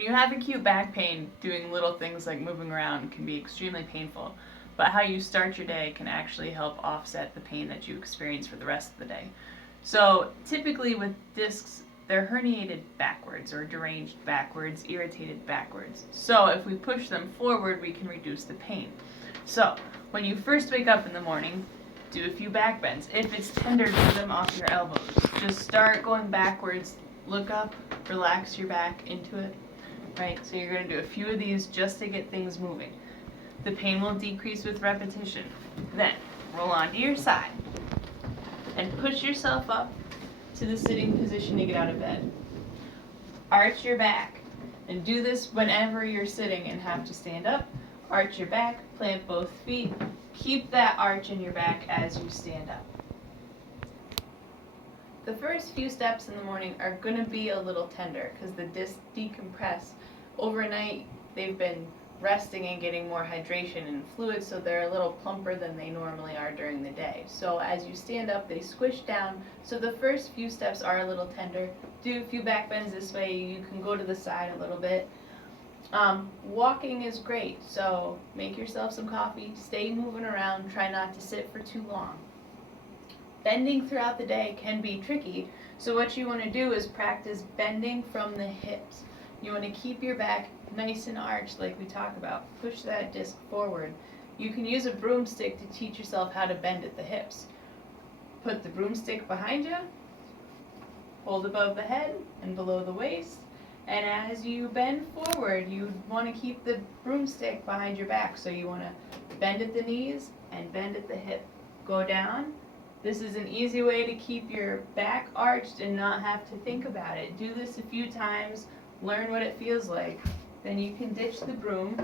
When you have acute back pain, doing little things like moving around can be extremely painful, but how you start your day can actually help offset the pain that you experience for the rest of the day. So typically with discs, they're herniated backwards or deranged backwards, irritated backwards. So if we push them forward, we can reduce the pain. So when you first wake up in the morning, do a few back bends. If it's tender, do them off your elbows. Just start going backwards, look up, relax your back into it. Right, so you're going to do a few of these just to get things moving. The pain will decrease with repetition. Then roll onto your side and push yourself up to the sitting position to get out of bed. Arch your back and do this whenever you're sitting and have to stand up. Arch your back, plant both feet. Keep that arch in your back as you stand up. The first few steps in the morning are going to be a little tender because the discs decompress. Overnight, they've been resting and getting more hydration and fluid, so they're a little plumper than they normally are during the day. So as you stand up, they squish down. So the first few steps are a little tender. Do a few back bends this way. You can go to the side a little bit. Walking is great, so make yourself some coffee, stay moving around, try not to sit for too long. Bending throughout the day can be tricky, so what you want to do is practice bending from the hips. You want to keep your back nice and arched like we talk about. Push that disc forward. You can use a broomstick to teach yourself how to bend at the hips. Put the broomstick behind you, hold above the head and below the waist, and as you bend forward, you want to keep the broomstick behind your back. So you want to bend at the knees and bend at the hip. Go down. This is an easy way to keep your back arched and not have to think about it. Do this a few times, learn what it feels like. Then you can ditch the broom,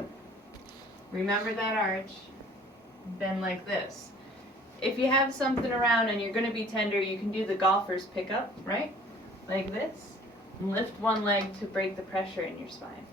remember that arch, bend like this. If you have something around and you're going to be tender, you can do the golfer's pickup, right? Like this. And lift one leg to break the pressure in your spine.